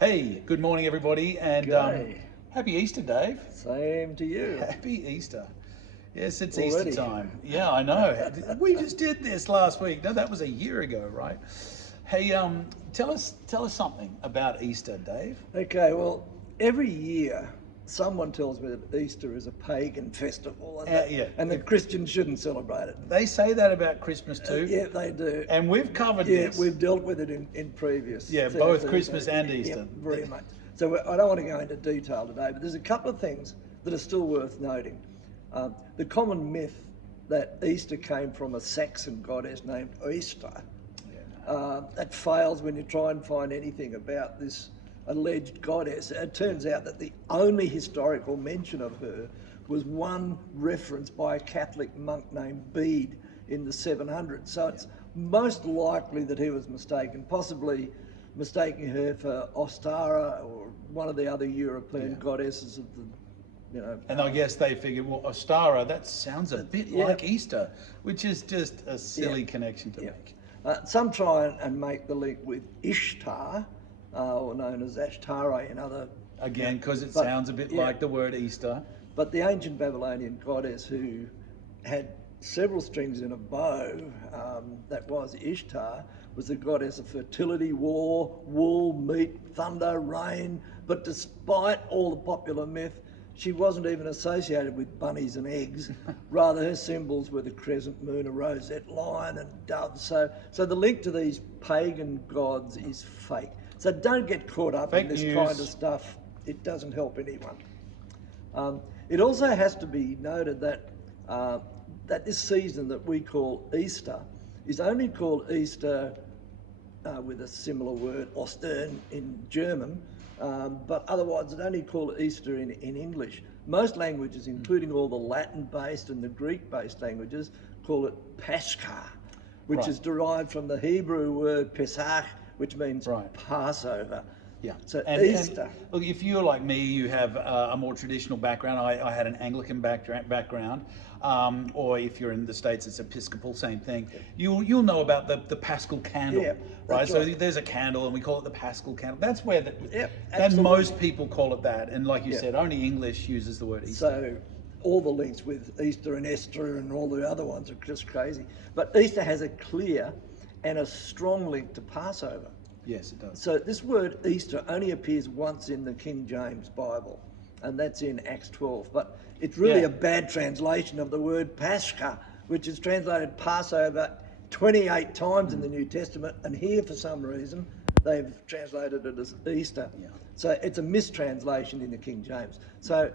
Hey, good morning, everybody, and G'day. happy Easter, Dave. Same to you. Happy Easter. Yes, it's Easter Already. time. Yeah, I know. We just did this last week. No, that was a year ago, right? Hey, tell us something about Easter, Dave. Okay, well, every year someone tells me that Easter is a pagan festival Yeah, and that Christians shouldn't celebrate it. they say that about Christmas too, Yeah, they do. and we've covered Yeah, this. we've dealt with it in previous Yeah, both Christmas Thursdays. and Yeah, Easter. very much. So I don't want to go into detail today, but there's a couple of things that are still worth noting. The common myth that Easter came from a Saxon goddess named Easter. That fails when you try and find anything about this alleged goddess. It turns out that the only historical mention of her was one reference by a Catholic monk named Bede in the 700s. So it's most likely that he was mistaken, possibly mistaking her for Ostara or one of the other European goddesses of the. And I guess they figured, well, Ostara, that sounds a bit Yeah. like Easter, which is just a silly Yeah. connection to Yeah. make. Some try and make the link with Ishtar, or known as Ashtara in other. Again, because it But sounds a bit yeah, like the word Easter. but the ancient Babylonian goddess who had several strings in a bow, that was Ishtar, was the goddess of fertility, war, wool, meat, thunder, rain. But despite all the popular myth, she wasn't even associated with bunnies and eggs. Rather, her symbols were the crescent moon, a rosette lion, and doves. So the link to these pagan gods is fake. So don't get caught up in Fake this news. kind of stuff. It doesn't help anyone. It also has to be noted that this season that we call Easter is only called Easter with a similar word, Ostern in German, but otherwise it only called Easter in English. Most languages, including all the Latin-based and the Greek-based languages, call it Pascha, which Right. is derived from the Hebrew word Pesach, which means Right. Passover. Yeah. So And Easter. look, if you're like me, you have a more traditional background. I had an Anglican background, or if you're in the States, it's Episcopal, same thing. You'll know about the Paschal candle, Yeah, right? that's So right. there's a candle, and we call it the Paschal candle. That's where Yep, and absolutely. most people call it that. And like you Yeah. said, only English uses the word Easter. So all the links with Easter and Esther and all the other ones are just crazy. But Easter has a clear and a strong link to Passover. Yes, it does. So this word Easter only appears once in the King James Bible, and that's in Acts 12. But it's really Yeah. a bad translation of the word Pascha, which is translated Passover 28 times in the New Testament, and here for some reason they've translated it as Easter. Yeah. So it's a mistranslation in the King James. So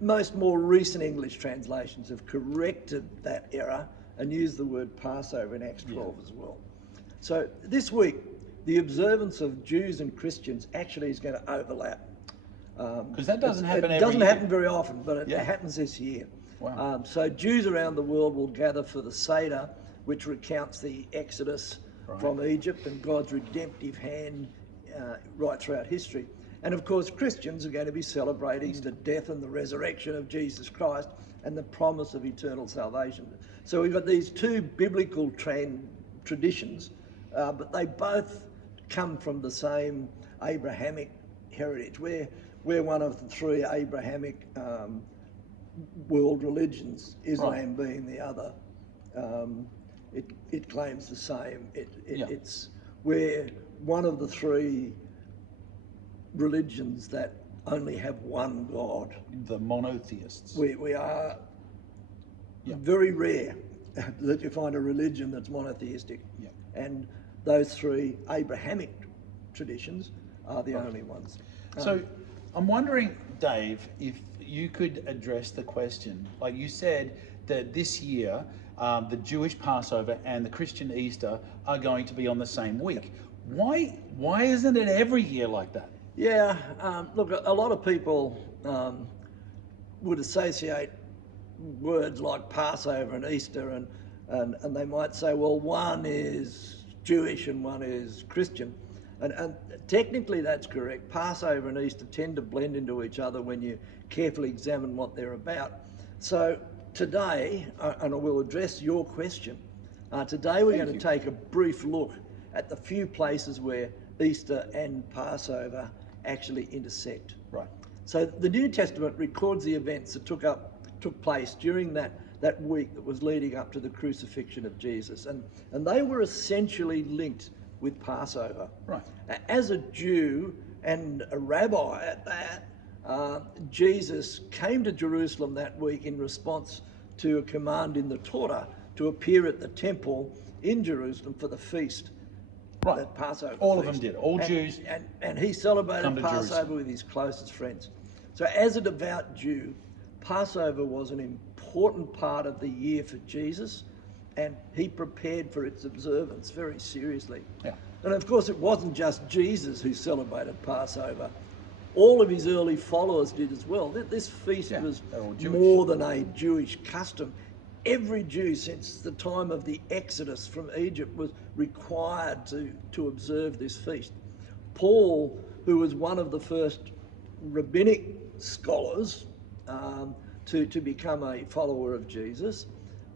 most more recent English translations have corrected that error and used the word Passover in Acts 12 as well. So this week, the observance of Jews and Christians actually is going to overlap. Because that doesn't happen every It doesn't year. happen very often, but it Yeah. happens this year. Wow. So Jews around the world will gather for the Seder, which recounts the Exodus from Egypt and God's redemptive hand right throughout history. And of course, Christians are going to be celebrating the death and the resurrection of Jesus Christ and the promise of eternal salvation. So we've got these two biblical traditions, but they both come from the same Abrahamic heritage. We're one of the three Abrahamic world religions, Islam being the other. It claims the same. We're one of the three religions that only have one God. The monotheists. We are very rare that you find a religion that's monotheistic. Yeah. And those three Abrahamic traditions are the only ones. So I'm wondering, Dave, if you could address the question. Like you said that this year, the Jewish Passover and the Christian Easter are going to be on the same week. Why isn't it every year like that? Yeah, look, a lot of people would associate words like Passover and Easter, and they might say, well, one is Jewish and one is Christian. And technically that's correct. Passover and Easter tend to blend into each other when you carefully examine what they're about. So today, and I will address your question, today we're going to take a brief look at the few places where Easter and Passover actually intersect. Right. So the New Testament records the events that took place during that week that was leading up to the crucifixion of Jesus, and they were essentially linked with Passover. Right. As a Jew and a rabbi at that, Jesus came to Jerusalem that week in response to a command in the Torah to appear at the temple in Jerusalem for the feast. Right. That Passover All feast. of them did. All Jews. And he celebrated come to Passover Jerusalem. with his closest friends. So as a devout Jew, Passover was an important part of the year for Jesus, and he prepared for its observance very seriously. Yeah. And of course, it wasn't just Jesus who celebrated Passover. All of his early followers did as well. This feast was they're all Jewish. more than a Jewish custom. Every Jew since the time of the Exodus from Egypt was required to observe this feast. Paul, who was one of the first rabbinic scholars to become a follower of Jesus,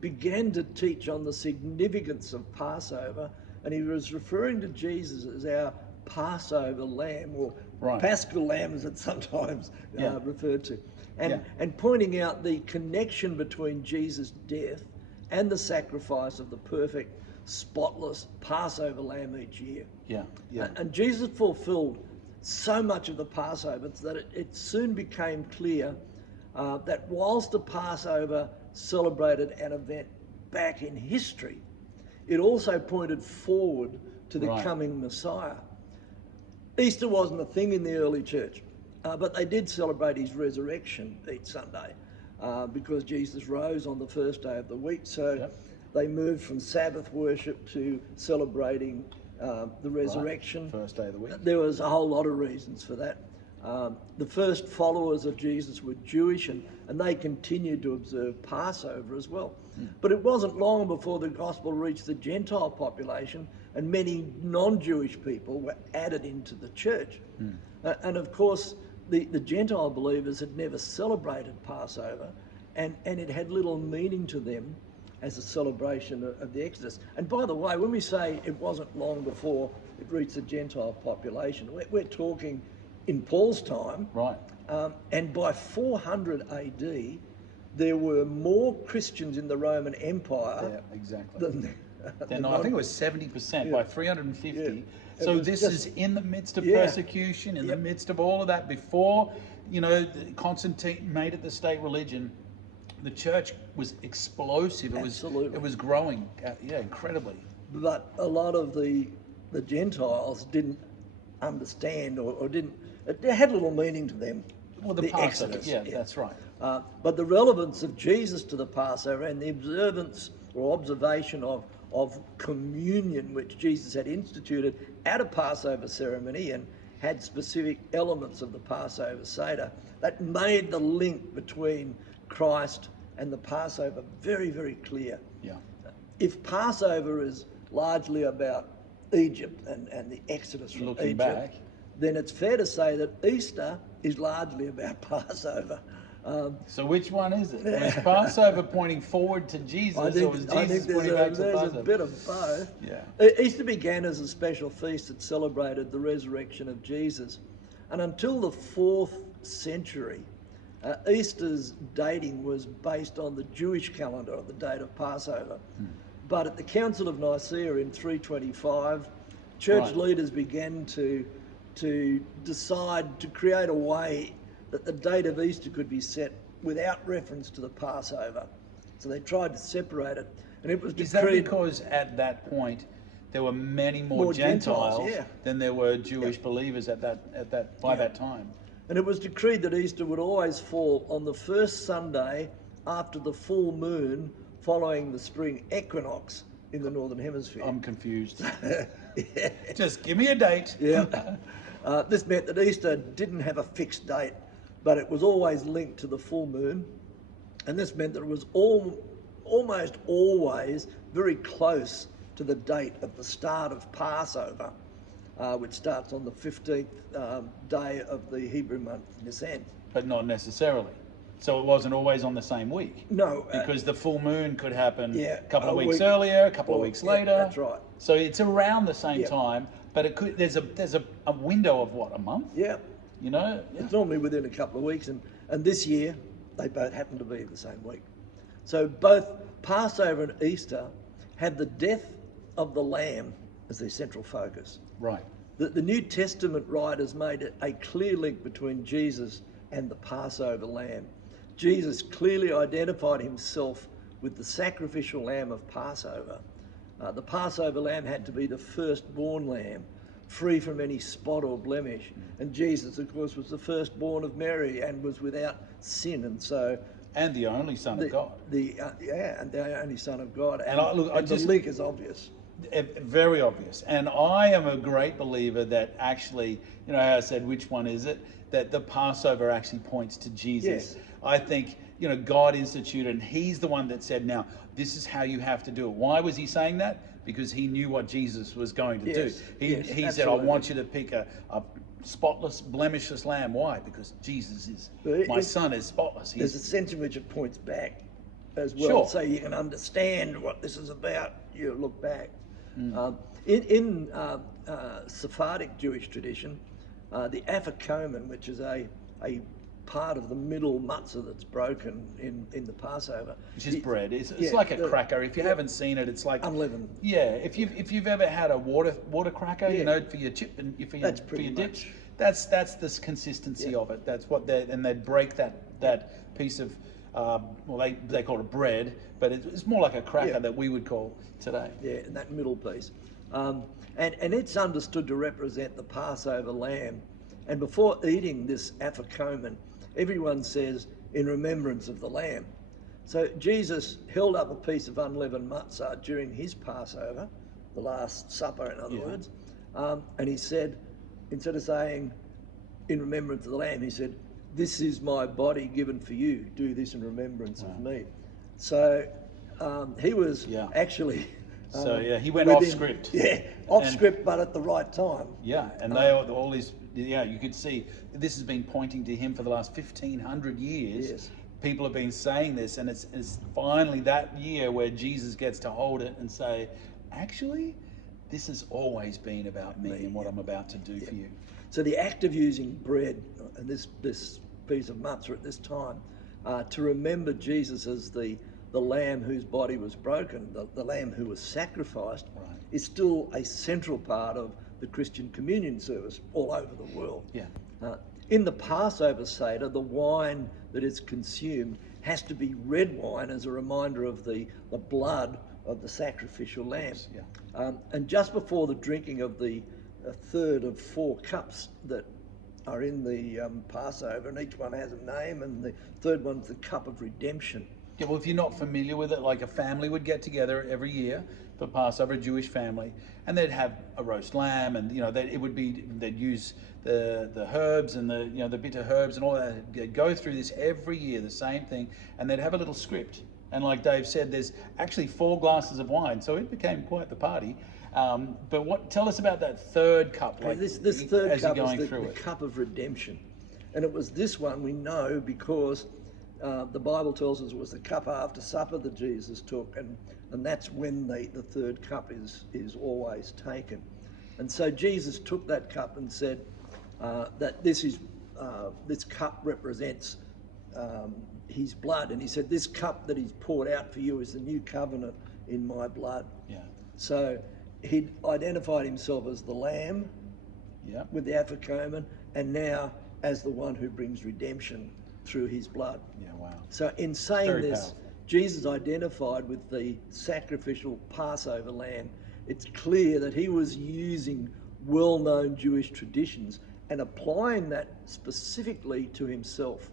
began to teach on the significance of Passover, and he was referring to Jesus as our Passover lamb, or Right. Paschal lamb as it's sometimes Yeah. referred to. Yeah. And pointing out the connection between Jesus' death and the sacrifice of the perfect, spotless Passover lamb each year. Yeah. Yeah. And Jesus fulfilled so much of the Passover that it soon became clear that whilst the Passover celebrated an event back in history, it also pointed forward to the Right. coming Messiah. Easter wasn't a thing in the early church, but they did celebrate his resurrection each Sunday because Jesus rose on the first day of the week. So Yep. they moved from Sabbath worship to celebrating the resurrection. Right. First day of the week. There was a whole lot of reasons for that. The first followers of Jesus were Jewish, and they continued to observe Passover as well. But it wasn't long before the gospel reached the Gentile population, and many non-Jewish people were added into the church. And of course, the Gentile believers had never celebrated Passover, and it had little meaning to them as a celebration of the Exodus. And by the way, when we say it wasn't long before it reached the Gentile population, we're talking in Paul's time. Right. And by 400 AD, there were more Christians in the Roman Empire Yeah. Exactly. than Then I think it was 70% by 350. Yeah. So It was this just- is in the midst of Yeah. persecution, in the midst of all of that, before, Constantine made it the state religion. The church was explosive. Absolutely. It was growing, incredibly. But a lot of the Gentiles didn't understand or didn't. It had little meaning to them. Well, the Passover, Exodus. yeah, that's right. But the relevance of Jesus to the Passover and the observance or observation of communion, which Jesus had instituted at a Passover ceremony and had specific elements of the Passover Seder, that made the link between Christ and the Passover very, very clear. Yeah. If Passover is largely about Egypt and the Exodus from Looking Egypt, back. then it's fair to say that Easter is largely about Passover. So which one is it? Was Passover pointing forward to Jesus, or was Jesus pointing back to there's Passover? a bit of both. Yeah. Easter began as a special feast that celebrated the resurrection of Jesus. And until the 4th century, Easter's dating was based on the Jewish calendar of the date of Passover. But at the Council of Nicaea in 325, church Right. leaders began to decide to create a way that the date of Easter could be set without reference to the Passover. So they tried to separate it. And it was Is that decreed... because at that point there were many more More Gentiles, Gentiles, yeah. than there were Jewish believers by that time? And it was decreed that Easter would always fall on the first Sunday after the full moon following the spring equinox in the Northern Hemisphere. I'm confused. Yeah. Just give me a date. Yeah. This meant that Easter didn't have a fixed date, but it was always linked to the full moon. And this meant that it was almost always very close to the date of the start of Passover, which starts on the 15th day of the Hebrew month, Nisan. But not necessarily. So it wasn't always on the same week. No. Because the full moon could happen Yeah, a couple of a weeks week- earlier, a couple of or- weeks yeah, later. that's right. So it's around the same Yeah. time, But it could. There's a window of what, a month? Yeah. You know. Yeah. It's normally within a couple of weeks, and this year they both happen to be the same week. So both Passover and Easter have the death of the Lamb as their central focus. Right. The New Testament writers made a clear link between Jesus and the Passover Lamb. Jesus clearly identified himself with the sacrificial lamb of Passover. The Passover lamb had to be the firstborn lamb, free from any spot or blemish. And Jesus, of course, was the firstborn of Mary and was without sin. And so, And the only Son of God. And the only Son of God. And, the link is obvious. Very obvious. And I am a great believer that actually, you know how I said, which one is it? That the Passover actually points to Jesus. Yes. I think, you know, God instituted, and he's the one that said, now, this is how you have to do it. Why was he saying that? Because he knew what Jesus was going to do. He said, I want you to pick a spotless, blemishless lamb. Why? Because Jesus is, my son is spotless. There's a sense in which it points back as well. Sure. So you can understand what this is about. You look back. In Sephardic Jewish tradition, the afikomen, which is a part of the middle matzah that's broken in the Passover, which is bread. It's like a cracker. If you haven't seen it, it's like unleavened. Yeah. If you've ever had a water cracker, you know, for your chip and for your dips, that's the consistency of it. That's what they'd break that piece of. They call it bread, but it's more like a cracker that we would call today. Yeah, and that middle piece. And it's understood to represent the Passover lamb. And before eating this afikomen, everyone says, in remembrance of the lamb. So Jesus held up a piece of unleavened matzah during his Passover, the Last Supper, in other words, and he said, instead of saying, in remembrance of the lamb, he said, this is my body given for you. Do this in remembrance of me. So he was actually... he went off script. Yeah, off script, but at the right time. Yeah, and they all these... Yeah, you could see this has been pointing to him for the last 1,500 years. Yes. People have been saying this, and it's finally that year where Jesus gets to hold it and say, actually, this has always been about me and what I'm about to do for you. So the act of using bread and this piece of matzah at this time to remember Jesus as the lamb whose body was broken, the lamb who was sacrificed, is still a central part of the Christian communion service all over the world. Yeah. In the Passover Seder, the wine that is consumed has to be red wine as a reminder of the blood of the sacrificial lamb. Yeah. And just before the drinking of the third of 4 cups that are in the Passover, and each one has a name, and the third one's the cup of redemption. Yeah, well, if you're not familiar with it, like a family would get together every year for Passover, a Jewish family, and they'd have a roast lamb, and they'd use the herbs and the bitter herbs and all that. They'd go through this every year, the same thing, and they'd have a little script. And like Dave said, there's actually 4 glasses of wine, so it became quite the party. But tell us about that third cup. Like, this third cup is the it. cup of redemption, and it was this one we know because the Bible tells us it was the cup after supper that Jesus took, and that's when the third cup is always taken. And so Jesus took that cup and said that this cup represents his blood, and he said, this cup that he's poured out for you is the new covenant in my blood. Yeah. So he identified himself as the lamb with the afikomen, and now as the one who brings redemption through his blood. Yeah, wow. So in saying Very this, powerful. Jesus identified with the sacrificial Passover lamb. It's clear that he was using well-known Jewish traditions and applying that specifically to himself.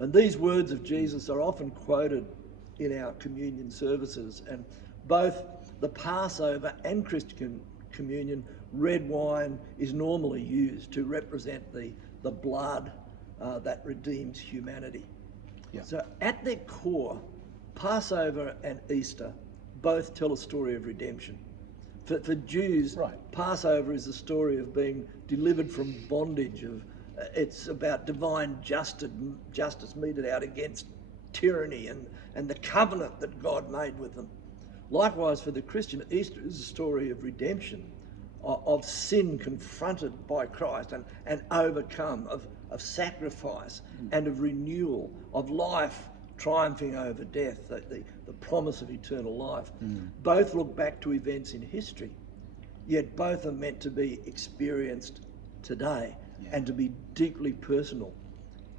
And these words of Jesus are often quoted in our communion services, and both the Passover and Christian communion, red wine is normally used to represent the blood that redeems humanity. Yeah. So at their core, Passover and Easter both tell a story of redemption. For Jews, Passover is a story of being delivered from bondage. It's about divine justice meted out against tyranny and the covenant that God made with them. Likewise, for the Christian, Easter is a story of redemption, of sin confronted by Christ and overcome, of sacrifice and of renewal, of life triumphing over death, the promise of eternal life. Both look back to events in history, yet both are meant to be experienced today and to be deeply personal.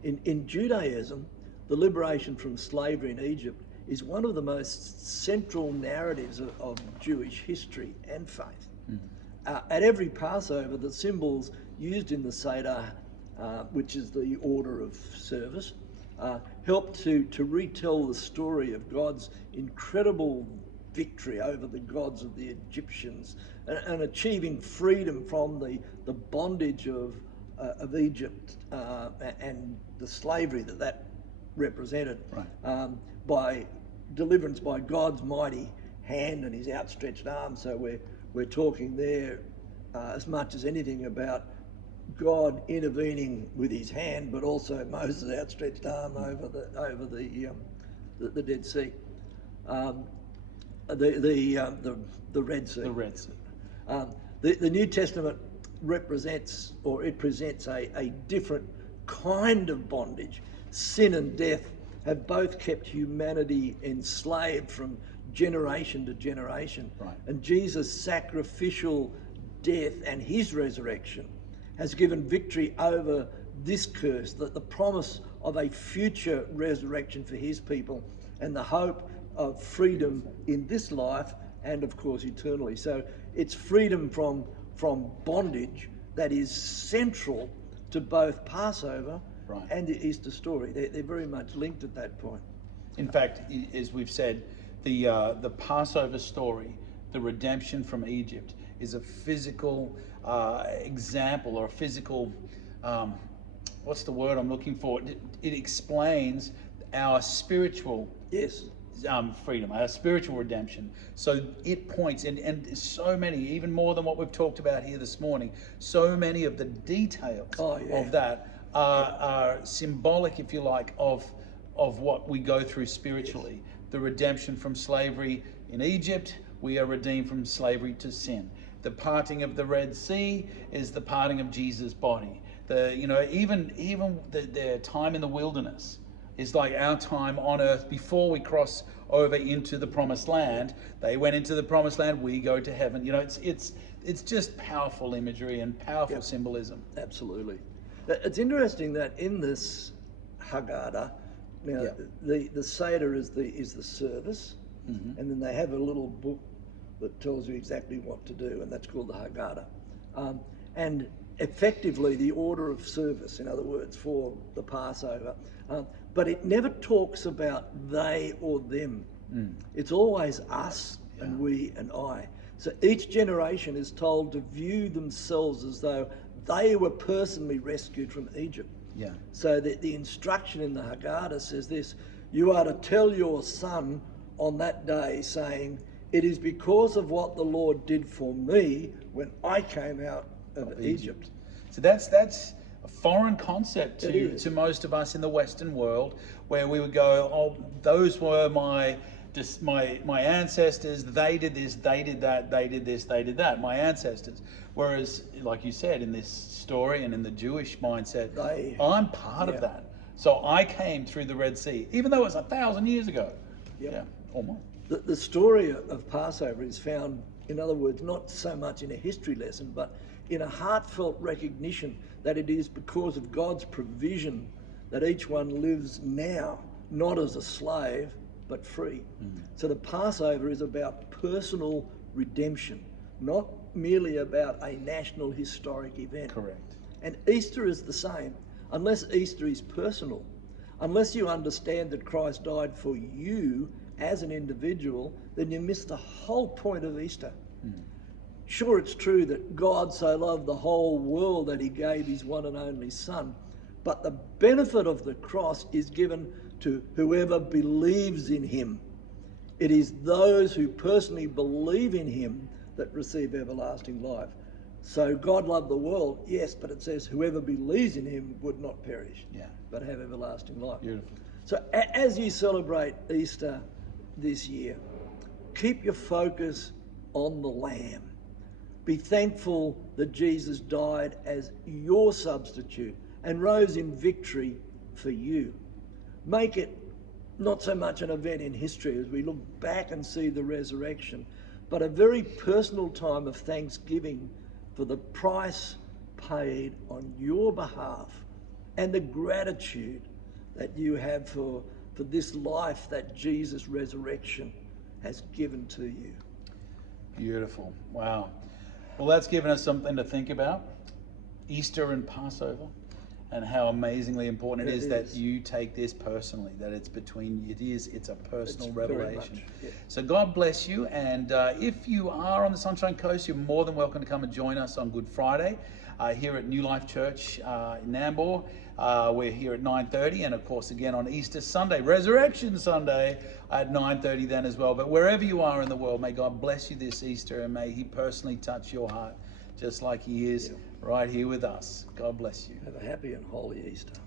In Judaism, the liberation from slavery in Egypt is one of the most central narratives of Jewish history and faith. At every Passover, the symbols used in the Seder, which is the order of service, help to retell the story of God's incredible victory over the gods of the Egyptians and achieving freedom from the bondage of Egypt and the slavery that represented, by deliverance by God's mighty hand and his outstretched arm. So we're talking there as much as anything about God intervening with his hand, but also Moses' outstretched arm over the Dead Sea, the Red Sea. The Red Sea. The New Testament represents, or it presents, a different kind of bondage. Sin and death have both kept humanity enslaved from generation to generation. And Jesus' sacrificial death and his resurrection has given victory over this curse, the promise of a future resurrection for his people and the hope of freedom in this life and, of course, eternally. So it's freedom from bondage that is central to both Passover and the Easter story. They're very much linked at that point. In fact, as we've said, the Passover story, the redemption from Egypt, is a physical example, or a physical, what's the word I'm looking for? It explains our spiritual freedom, our spiritual redemption. So it points, and so many, even more than what we've talked about here this morning, so many of the details of that are symbolic, if you like, of what we go through spiritually. The redemption from slavery in Egypt, we are redeemed from slavery to sin. The parting of the Red Sea is the parting of Jesus' body. Even the time in the wilderness is like our time on earth before we cross over into the promised land. They went into the promised land, we go to heaven. It's just powerful imagery and powerful symbolism. Absolutely. It's interesting that in this Haggadah, the Seder is the service, and then they have a little book that tells you exactly what to do, and that's called the Haggadah. And effectively the order of service, in other words, for the Passover. But it never talks about they or them. It's always us and we and I. So each generation is told to view themselves as though they were personally rescued from Egypt. So the instruction in the Haggadah says this: you are to tell your son on that day, saying, it is because of what the Lord did for me when I came out of Egypt. So that's a foreign concept to most of us in the Western world, where we would go, oh, those were my ancestors, they did this, they did that, they did this, they did that, my ancestors. Whereas, like you said, in this story and in the Jewish mindset, I'm part of that. So I came through the Red Sea, even though it was 1,000 years ago. Or more. The story of Passover is found, in other words, not so much in a history lesson, but in a heartfelt recognition that it is because of God's provision that each one lives now, not as a slave, but free. So the Passover is about personal redemption, not merely about a national historic event. Correct. And Easter is the same. Unless Easter is personal, unless you understand that Christ died for you as an individual, then you miss the whole point of Easter. Sure, it's true that God so loved the whole world that he gave his one and only Son, but the benefit of the cross is given to whoever believes in him. It is those who personally believe in him that receive everlasting life. So God loved the world, yes, but it says whoever believes in him would not perish, but have everlasting life. Beautiful. So as you celebrate Easter this year, keep your focus on the Lamb, Be thankful that Jesus died as your substitute and rose in victory for you. Make it not so much an event in history as we look back and see the resurrection, but a very personal time of thanksgiving for the price paid on your behalf and the gratitude that you have for this life that Jesus' resurrection has given to you. Beautiful. Wow. Well, that's given us something to think about. Easter and Passover, and how amazingly important it is that you take this personally, that it's a personal revelation. Yeah. So God bless you. And if you are on the Sunshine Coast, you're more than welcome to come and join us on Good Friday here at New Life Church in Nambour. We're here at 9:30, and of course again on Easter Sunday, Resurrection Sunday at 9:30 then as well. But wherever you are in the world, may God bless you this Easter, and may he personally touch your heart just like he is right here with us. God bless you. Have a happy and holy Easter.